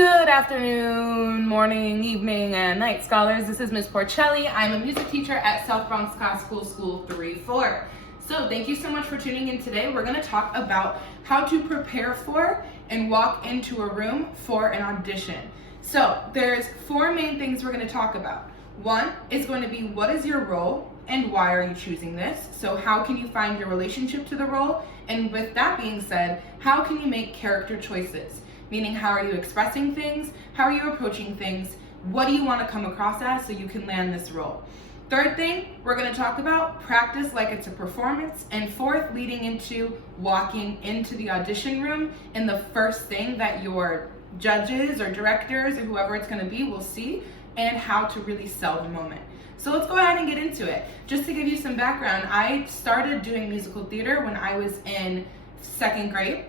Good afternoon, morning, evening, and night, scholars. This is Ms. Porcelli. I'm a music teacher at South Bronx Classical School 3-4. So thank you so much for tuning in today. We're going to talk about how to prepare for and walk into a room for an audition. So there's four main things we're going to talk about. One is going to be, what is your role and why are you choosing this? So how can you find your relationship to the role? And with that being said, how can you make character choices? Meaning, how are you expressing things? How are you approaching things? What do you want to come across as so you can land this role? Third thing, we're going to talk about practice like it's a performance. And fourth, leading into walking into the audition room, and the first thing that your judges or directors or whoever it's going to be will see, and how to really sell the moment. So let's go ahead and get into it. Just to give you some background, I started doing musical theater when I was in second grade.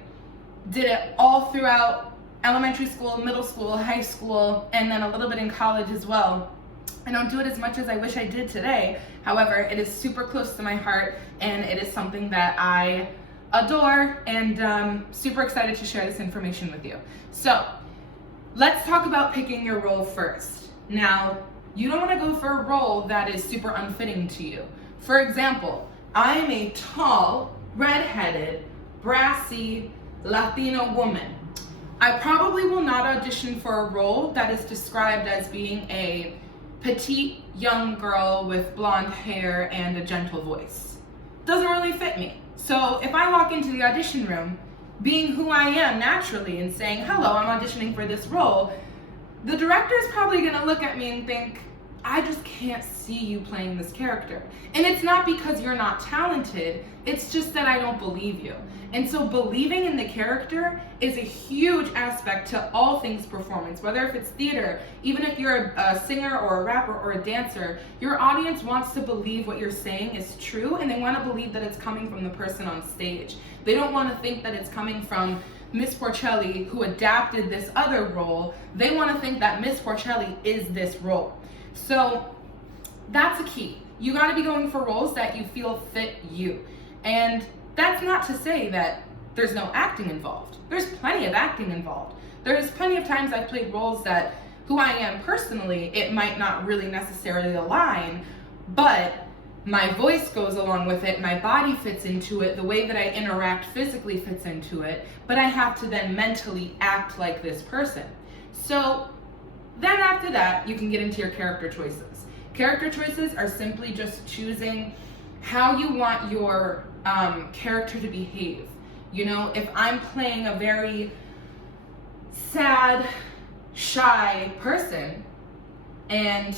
Did it all throughout elementary school, middle school, high school, and then a little bit in college as well. I don't do it as much as I wish I did today. However, it is super close to my heart, and it is something that I adore, and super excited to share this information with you. So let's talk about picking your role first. Now, you don't want to go for a role that is super unfitting to you. For example, I am a tall, redheaded, brassy, Latino woman. I probably will not audition for a role that is described as being a petite young girl with blonde hair and a gentle voice. Doesn't really fit me. So if I walk into the audition room, being who I am naturally and saying, hello, I'm auditioning for this role, the director's probably gonna look at me and think, I just can't see you playing this character. And it's not because you're not talented, it's just that I don't believe you. And so believing in the character is a huge aspect to all things performance, whether if it's theater, even if you're a singer or a rapper or a dancer, your audience wants to believe what you're saying is true, and they want to believe that it's coming from the person on stage. They don't want to think that it's coming from Miss Porcelli, who adapted this other role. They want to think that Miss Porcelli is this role. So that's a key. You got to be going for roles that you feel fit you. And that's not to say that there's no acting involved. There's plenty of acting involved. There's plenty of times I've played roles that, who I am personally, it might not really necessarily align, but my voice goes along with it, my body fits into it, the way that I interact physically fits into it, but I have to then mentally act like this person. So then after that, you can get into your character choices. Character choices are simply just choosing how you want your character to behave. You know, if I'm playing a very sad, shy person, and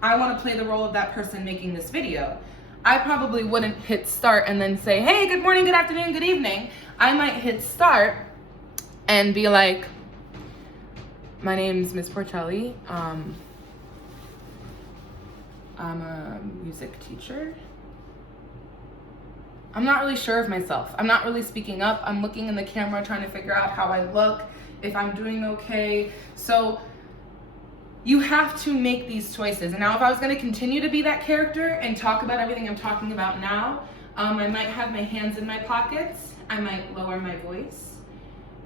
I want to play the role of that person making this video, I probably wouldn't hit start and then say, hey, good morning, good afternoon, good evening. I might hit start and be like, my name's Ms. Porcelli. I'm a music teacher. I'm not really sure of myself. I'm not really speaking up. I'm looking in the camera trying to figure out how I look, if I'm doing okay. So you have to make these choices. And now if I was going to continue to be that character and talk about everything I'm talking about now, I might have my hands in my pockets. I might lower my voice.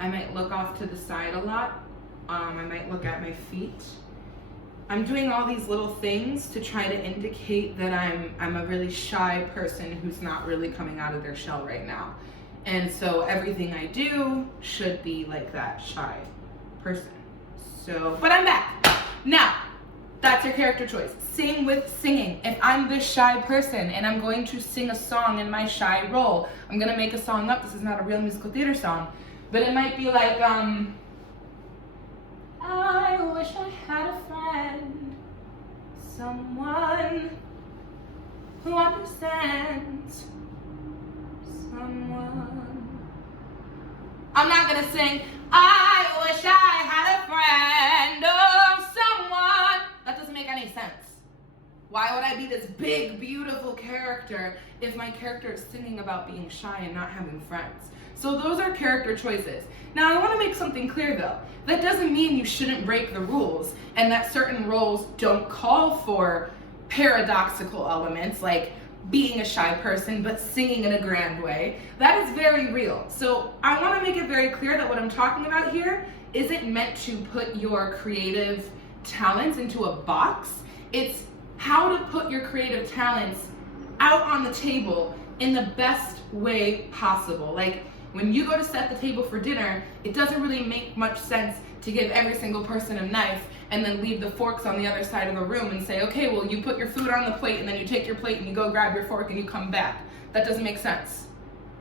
I might look off to the side a lot. I might look at my feet. I'm doing all these little things to try to indicate that I'm a really shy person who's not really coming out of their shell right now. And so everything I do should be like that shy person. So, but I'm back. Now, that's your character choice. Same with singing. If I'm this shy person and I'm going to sing a song in my shy role, I'm gonna make a song up. This is not a real musical theater song, but it might be like, I wish I had a friend, someone who understands, someone. I'm not gonna sing, I wish I had a friend, oh, someone. That doesn't make any sense. Why would I be this big, beautiful character if my character is singing about being shy and not having friends? So those are character choices. Now I want to make something clear though. That doesn't mean you shouldn't break the rules and that certain roles don't call for paradoxical elements like being a shy person but singing in a grand way. That is very real. So I want to make it very clear that what I'm talking about here isn't meant to put your creative talents into a box. It's how to put your creative talents out on the table in the best way possible. Like when you go to set the table for dinner, it doesn't really make much sense to give every single person a knife and then leave the forks on the other side of the room and say, okay, well, you put your food on the plate and then you take your plate and you go grab your fork and you come back. That doesn't make sense.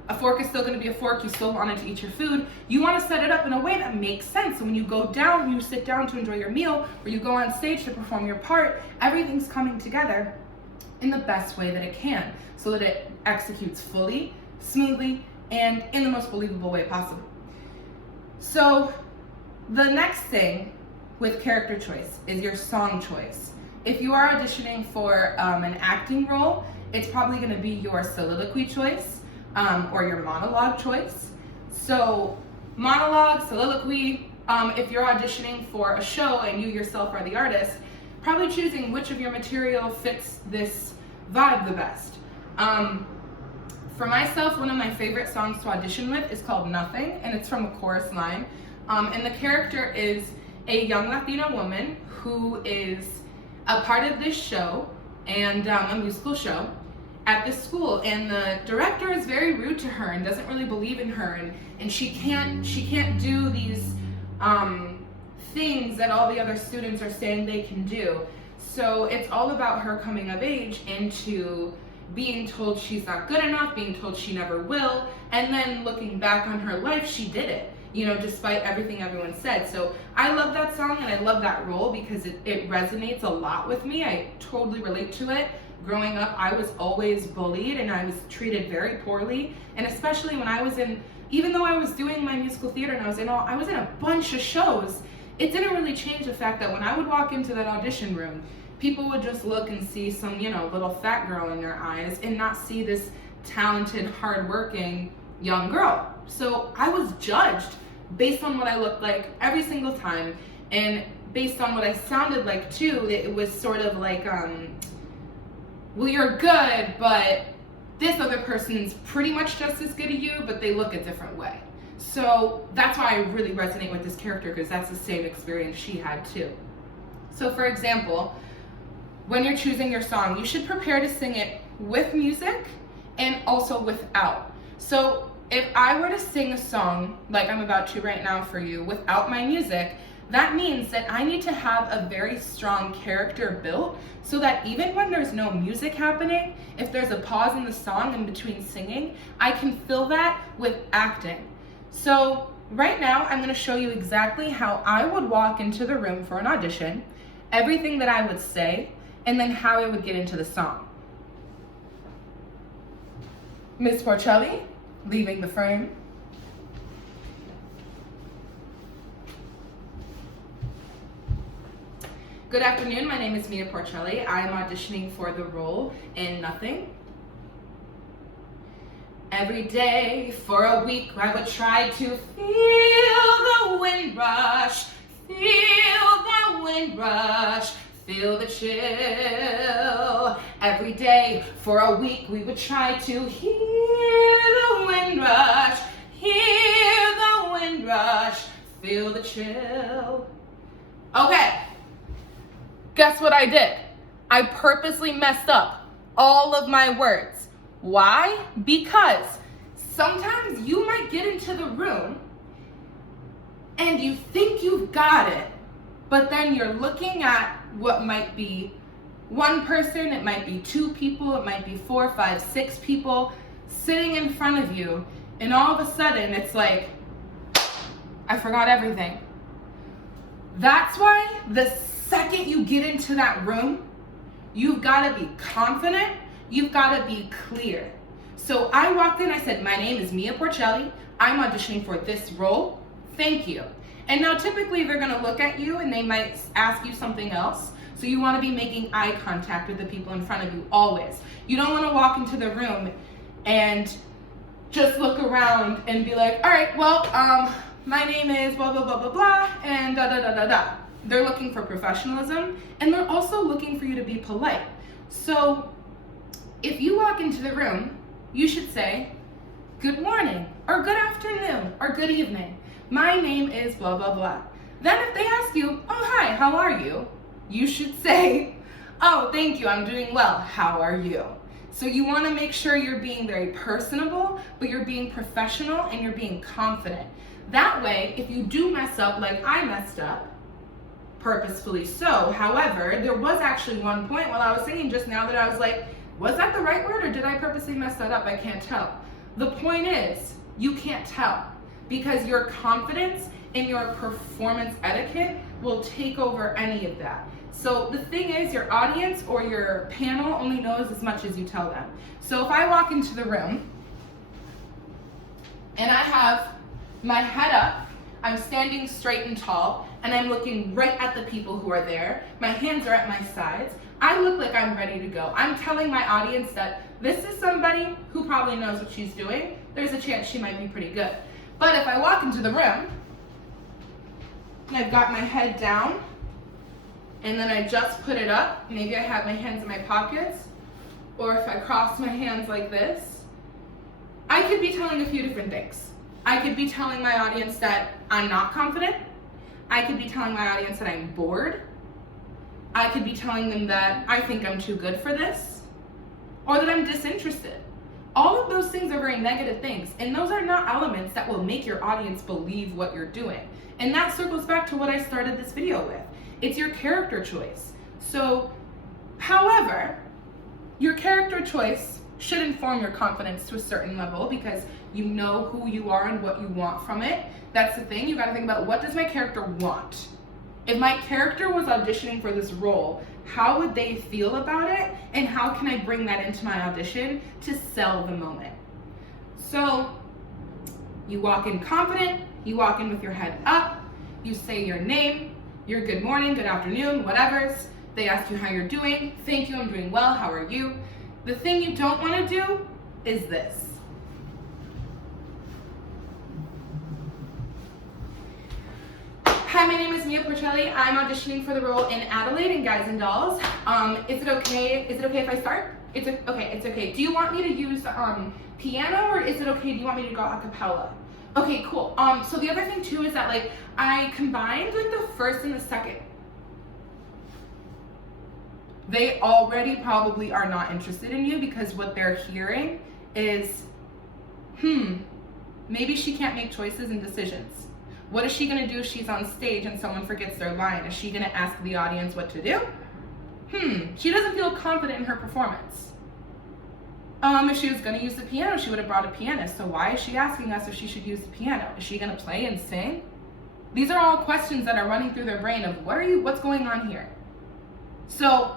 A fork is still going to be a fork. You still wanted to eat your food. You want to set it up in a way that makes sense. So when you go down, you sit down to enjoy your meal, or you go on stage to perform your part, everything's coming together in the best way that it can, so that it executes fully, smoothly, and in the most believable way possible. So the next thing with character choice is your song choice. If you are auditioning for an acting role, it's probably going to be your soliloquy choice or your monologue choice. So monologue, soliloquy, if you're auditioning for a show and you yourself are the artist, probably choosing which of your material fits this vibe the best. For myself, one of my favorite songs to audition with is called Nothing, and it's from a chorus line. And the character is a young Latina woman who is a part of this show and a musical show at this school, and the director is very rude to her and doesn't really believe in her, and she can't do these things that all the other students are saying they can do. So it's all about her coming of age into being told she's not good enough, being told she never will, and then looking back on her life, she did it, you know, despite everything everyone said. So I love that song and I love that role because it resonates a lot with me. I totally relate to it. Growing up, I was always bullied and I was treated very poorly, and especially when I was in, even though I was doing my musical theater and I was in a bunch of shows, it didn't really change the fact that when I would walk into that audition room, people would just look and see some, you know, little fat girl in their eyes and not see this talented, hardworking young girl. So I was judged based on what I looked like every single time, and based on what I sounded like too. It was sort of like, well, you're good, but this other person's pretty much just as good as you, but they look a different way. So that's why I really resonate with this character, because that's the same experience she had too. So for example, when you're choosing your song, you should prepare to sing it with music and also without. So if I were to sing a song like I'm about to right now for you without my music, that means that I need to have a very strong character built so that even when there's no music happening, if there's a pause in the song in between singing, I can fill that with acting. So right now, I'm going to show you exactly how I would walk into the room for an audition, everything that I would say, and then how I would get into the song. Ms. Porcelli, leaving the frame. Good afternoon, my name is Mia Porcelli. I am auditioning for the role in Nothing. Every day for a week I would try to feel the wind rush, feel the chill. Every day for a week we would try to hear the wind rush, feel the chill. Okay, guess what I did? I purposely messed up all of my words. Why? Because sometimes you might get into the room and you think you've got it, but then you're looking at what might be one person, it might be two people, it might be 4, 5, 6 people sitting in front of you, and all of a sudden it's like, I forgot everything. That's why the second you get into that room, you've got to be confident, you've got to be clear. So I walked in, I said, my name is Mia Porcelli, I'm auditioning for this role, thank you. And now typically they're going to look at you and they might ask you something else. So you want to be making eye contact with the people in front of you always. You don't want to walk into the room and just look around and be like, all right, well, my name is blah, blah, blah, blah, blah, and da, da, da, da, da. They're looking for professionalism, and they're also looking for you to be polite. So if you walk into the room, you should say, good morning, or good afternoon, or good evening. my name is blah, blah, blah. Then if they ask you, oh, hi, how are you? You should say, oh, thank you, I'm doing well, how are you? So you want to make sure you're being very personable, but you're being professional and you're being confident. That way, if you do mess up like I messed up, purposefully so, however, there was actually one point while I was singing just now that I was like, was that the right word or did I purposely mess that up? I can't tell. The point is, you can't tell because your confidence and your performance etiquette will take over any of that. So the thing is, your audience or your panel only knows as much as you tell them. So if I walk into the room and I have my head up, I'm standing straight and tall, and I'm looking right at the people who are there, my hands are at my sides, I look like I'm ready to go. I'm telling my audience that this is somebody who probably knows what she's doing. There's a chance she might be pretty good. But if I walk into the room, and I've got my head down, and then I just put it up, maybe I have my hands in my pockets, or if I cross my hands like this, I could be telling a few different things. I could be telling my audience that I'm not confident. I could be telling my audience that I'm bored. I could be telling them that I think I'm too good for this, or that I'm disinterested. All of those things are very negative things, and those are not elements that will make your audience believe what you're doing. And that circles back to what I started this video with. It's your character choice. So, however, your character choice should inform your confidence to a certain level because you know who you are and what you want from it. That's the thing. You got to think about, what does my character want? If my character was auditioning for this role, how would they feel about it? And how can I bring that into my audition to sell the moment? So you walk in confident, you walk in with your head up, you say your name, your good morning, good afternoon, whatever's. They ask you how you're doing. Thank you, I'm doing well, how are you? The thing you don't want to do is this. Hi, my name is Mia Porcelli. I'm auditioning for the role in Adelaide in Guys and Dolls. Is it okay if I start? It's okay. Do you want me to use piano, or is it okay? Do you want me to go a cappella? Okay, cool. So the other thing too is that like I combined like the first and the second. They already probably are not interested in you because what they're hearing is, maybe she can't make choices and decisions. What is she gonna do if she's on stage and someone forgets their line? Is she gonna ask the audience what to do? She doesn't feel confident in her performance. If she was gonna use the piano, she would have brought a pianist. So why is she asking us if she should use the piano? Is she gonna play and sing? These are all questions that are running through their brain of what's going on here? So,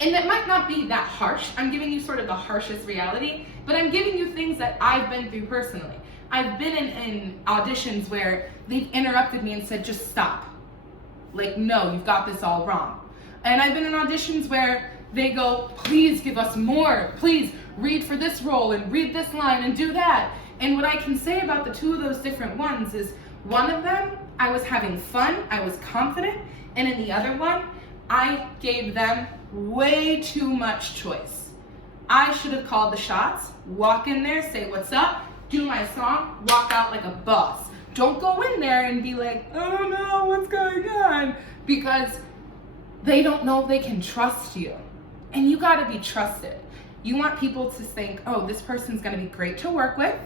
and it might not be that harsh. I'm giving you sort of the harshest reality, but I'm giving you things that I've been through personally. I've been in auditions where they've interrupted me and said, just stop. Like, no, you've got this all wrong. And I've been in auditions where they go, please give us more. Please read for this role and read this line and do that. And what I can say about the two of those different ones is one of them, I was having fun, I was confident. And in the other one, I gave them way too much choice. I should have called the shots, walk in there, say what's up, do my song, walk out like a boss. Don't go in there and be like, I don't know what's going on, because they don't know if they can trust you. And you gotta be trusted. You want people to think, oh, this person's gonna be great to work with.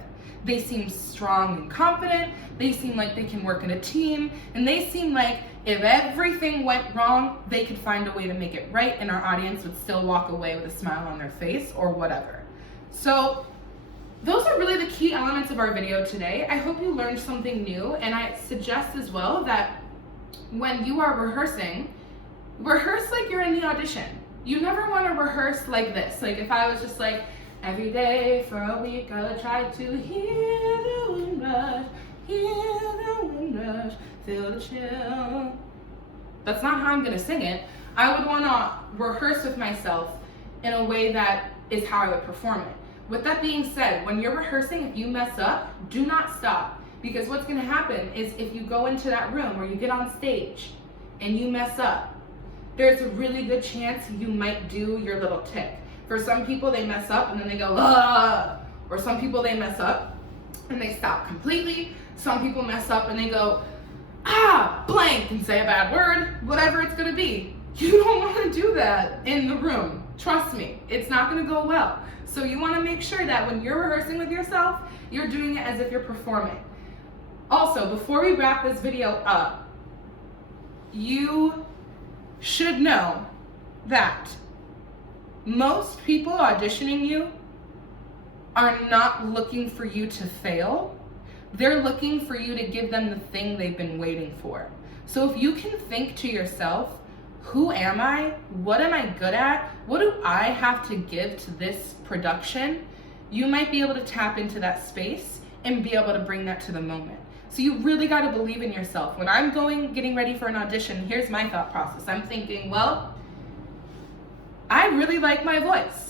They seem strong and confident. They seem like they can work in a team. And they seem like if everything went wrong, they could find a way to make it right and our audience would still walk away with a smile on their face or whatever. So those are really the key elements of our video today. I hope you learned something new, and I suggest as well that when you are rehearsing, rehearse like you're in the audition. You never want to rehearse like this. Like if I was just like, every day for a week I try to hear the wind rush, feel the chill. That's not how I'm gonna sing it. I would want to rehearse with myself in a way that is how I would perform it. With that being said, when you're rehearsing, if you mess up, do not stop. Because what's gonna happen is if you go into that room or you get on stage and you mess up, there's a really good chance you might do your little tick. For some people, they mess up and then they go, ah! Or some people, they mess up and they stop completely. Some people mess up and they go, blank, and say a bad word, whatever it's gonna be. You don't wanna do that in the room. Trust me, it's not gonna go well. So you wanna make sure that when you're rehearsing with yourself, you're doing it as if you're performing. Also, before we wrap this video up, you should know that most people auditioning you are not looking for you to fail. They're looking for you to give them the thing they've been waiting for. So if you can think to yourself, who am I? What am I good at? What do I have to give to this production? You might be able to tap into that space and be able to bring that to the moment. So you really got to believe in yourself. When I'm getting ready for an audition, here's my thought process. I'm thinking, well, I really like my voice.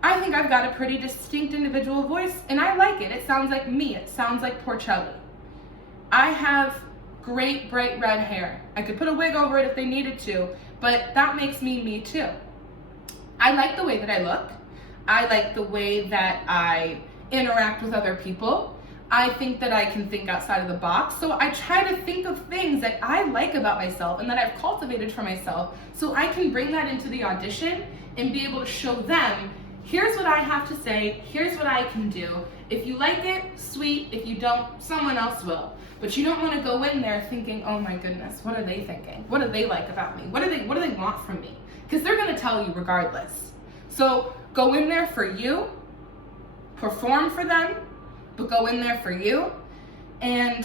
I think I've got a pretty distinct individual voice, and I like it. It sounds like me. It sounds like Porcelli. I have great bright red hair. I could put a wig over it if they needed to, but that makes me me too. I like the way that I look. I like the way that I interact with other people. I think that I can think outside of the box. So I try to think of things that I like about myself and that I've cultivated for myself so I can bring that into the audition and be able to show them, here's what I have to say, here's what I can do. If you like it, sweet. If you don't, someone else will. But you don't want to go in there thinking, oh my goodness, what are they thinking? What do they like about me? What do they want from me? Because they're going to tell you regardless. So go in there for you, perform for them, but go in there for you and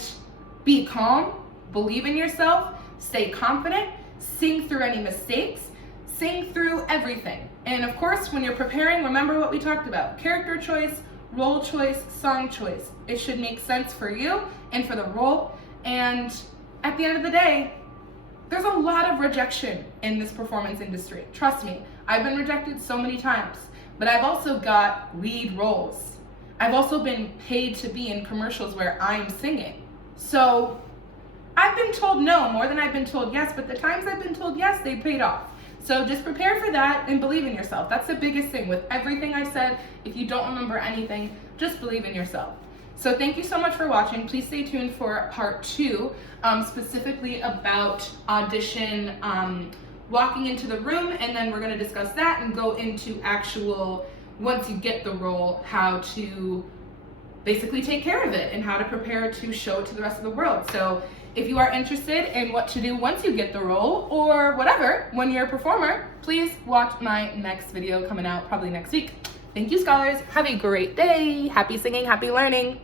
be calm, believe in yourself, stay confident, sing through any mistakes, sing through everything. And of course, when you're preparing, remember what we talked about. Character choice, role choice, song choice. It should make sense for you and for the role. And at the end of the day, there's a lot of rejection in this performance industry. Trust me, I've been rejected so many times, but I've also got lead roles. I've also been paid to be in commercials where I'm singing. So I've been told no more than I've been told yes, but the times I've been told yes, they paid off. So just prepare for that and believe in yourself. That's the biggest thing with everything I said. If you don't remember anything, just believe in yourself. So thank you so much for watching. Please stay tuned for part 2, specifically about audition, walking into the room, and then we're gonna discuss that and go into actual, once you get the role, how to basically take care of it and how to prepare to show it to the rest of the world. So if you are interested in what to do once you get the role or whatever, when you're a performer, please watch my next video coming out probably next week. Thank you, scholars. Have a great day. Happy singing, happy learning.